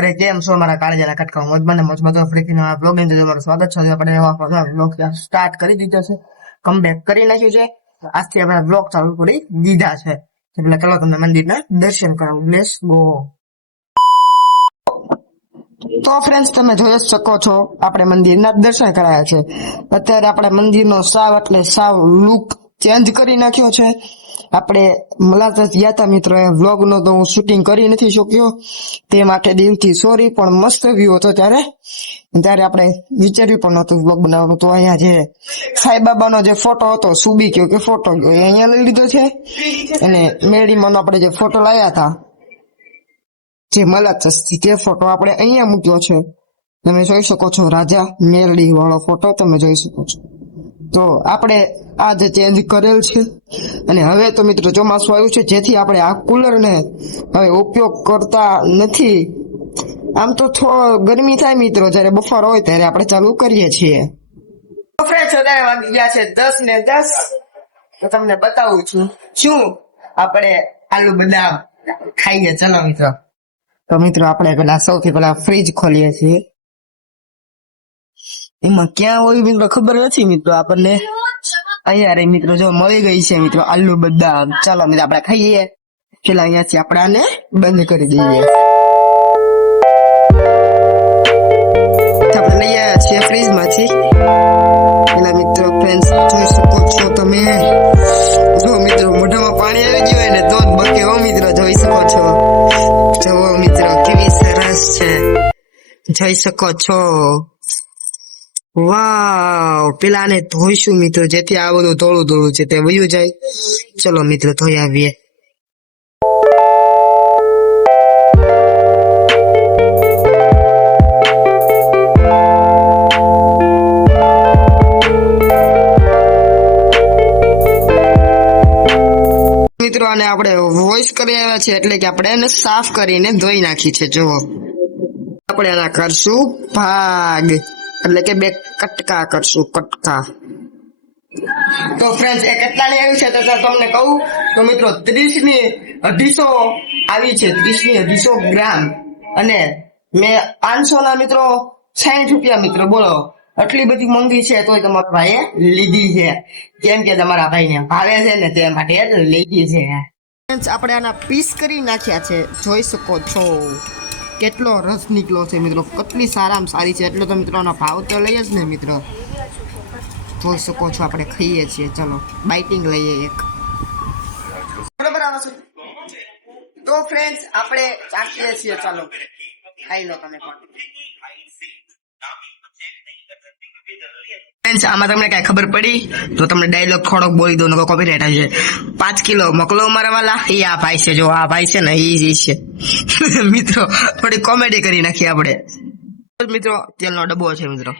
અરે કેમ છો મારા કાળજાના કટકા મોજમાં ને મોજમાં તો ફરીથી બ્લોગની અંદર તમારું સ્વાગત છે. આપણે એવા બ્લોગ સ્ટાર્ટ કરી દીધો છે, કમબેક કરી નાખ્યું છે. આજથી આપણે બ્લોગ ચાલુ કરી દીધા છે. એટલે ચલો તમને મંદિરના દર્શન કરાવું. Let's go. તો ફ્રેન્ડ્સ તમે જોઈ શકો છો આપણે મંદિરના દર્શન કરાયા છે. અત્યારે આપણે મંદિરનો સાવ એટલે સાવ લુક ચેન્જ કરી નાખ્યો છે. આપણે મુલાકાત ગયા હતા મિત્રો, એ વ્લોગ નો તો હું શૂટિંગ કરી નથી શક્યો, તે માટે દિલથી સોરી. પણ મસ્ત વ્યૂ હતો ત્યારે આપણે વિચાર્યું પણ નહોતું વ્લોગ બનાવવાનું. તો અહીંયા જે સાંઈબાબાનો જે ફોટો હતો, સુબી કયો કે ફોટો કયો, એ અહીંયા લઈ લીધો છે. અને મેળીમાંનો આપણે જે ફોટો લાવ્યા હતા જે મલાચસથી, તે ફોટો આપણે અહીંયા મૂક્યો છે. તમે જોઈ શકો છો રાજા મેરડી વાળો ફોટો તમે જોઈ શકો છો. તો આપણે આ જે ચેન્જ કરેલ છે. અને હવે તો મિત્રો ચોમાસું આવ્યું છે, જેથી આપણે આ કુલર ને હવે ઉપયોગ કરતા નથી. આમ તો ગરમી થાય મિત્રો, જયારે બફારો હોય ત્યારે આપણે ચાલુ કરીએ છીએ. અત્યારે વાગી ગયા છે 10:10. તો તમને બતાવું છું શું આપણે આલુ બદામ ખાઈએ. ચલો મિત્રો. તો મિત્રો આપણે સૌથી પહેલા ફ્રીજ ખોલીએ છીએ. એમાં ક્યાં હોય મિત્રો ખબર નથી મિત્રો આપણને. અહીંયા રે મિત્રો, જો મળી ગઈ છે મિત્રો આલુ બદામ. ચાલો મિત્રો આપણે ખાઈએ. પેલા અહીંયાથી આપણે આને બંધ કરી દઈએ. આપણે લઈ આવ્યા છીએ ફ્રીજ માંથી. પેલા મિત્રો ફ્રેન્ડ્સ જોઈ શકો છો તમે. જો મિત્રો મોઢામાં પાણી આવી ગયું હોય ને તો જ બકે હો મિત્રો, જોઈ શકો છો. જુઓ મિત્રો કેવી સરસ છે, જોઈ શકો છો. વાવ, પેલાને ધોઈશું મિત્રો, જેથી આ બધું ધોળું ધોળું છે તે વયું જાય. ચલો મિત્રો ધોઈ આવીએ. મિત્રો આને આપણે વોઇસ કરી આવ્યા છે, એટલે કે આપણે એને સાફ કરીને ધોઈ નાખી છે. જુઓ આપણે આના કરશું ભાગ, એટલે કે બે કટકા કરશું, કટકા. તો ફ્રેન્ડ્સ એ કેટલાની આવી છે તો તમને કહું તો મિત્રો 30 આવી છે, 30 ગ્રામ. અને મેં 500 ના મિત્રો 60 રૂપિયા મિત્રો. બોલો આટલી બધી મોંઘી છે તોય તમારા ભાઈએ લીધી છે, કેમ કે તમારા ભાઈને ભાવે છે ને તે માટે લીધી છે. ફ્રેન્ડ્સ આપણે આના પીસ કરી નાખ્યા છે, જોઈ શકો છો. કેટલો રસ નીકળ્યો છે મિત્રો, કેટલી સારામાં સારી છે. એટલો તો મિત્રો આનો ભાવ તો લઈએ જ ને મિત્રો, જોઈ શકો છો. આપણે ખાઈએ છીએ. ચલો બાઇટિંગ લઈએ એક. બરાબર આવે છે. તો ફ્રેન્ડ્સ આપણે ચાખીએ છીએ. ચાલો ખાઈ લો તમે પણ. ફ્રેન્ડ્સ આમાં તમને કઈ ખબર પડી તો તમને ડાયલોગ થોડોક બોલી દો, નકો કોપીરાઈટ આવી જાય. 5 કિલો મોકલો મારા વાલા. એ આ ભાઈ છે, જો આ ભાઈ છે ને એ છે. મિત્રો થોડી કોમેડી કરી નાખી આપણે. મિત્રો તેલનો ડબ્બો છે મિત્રો.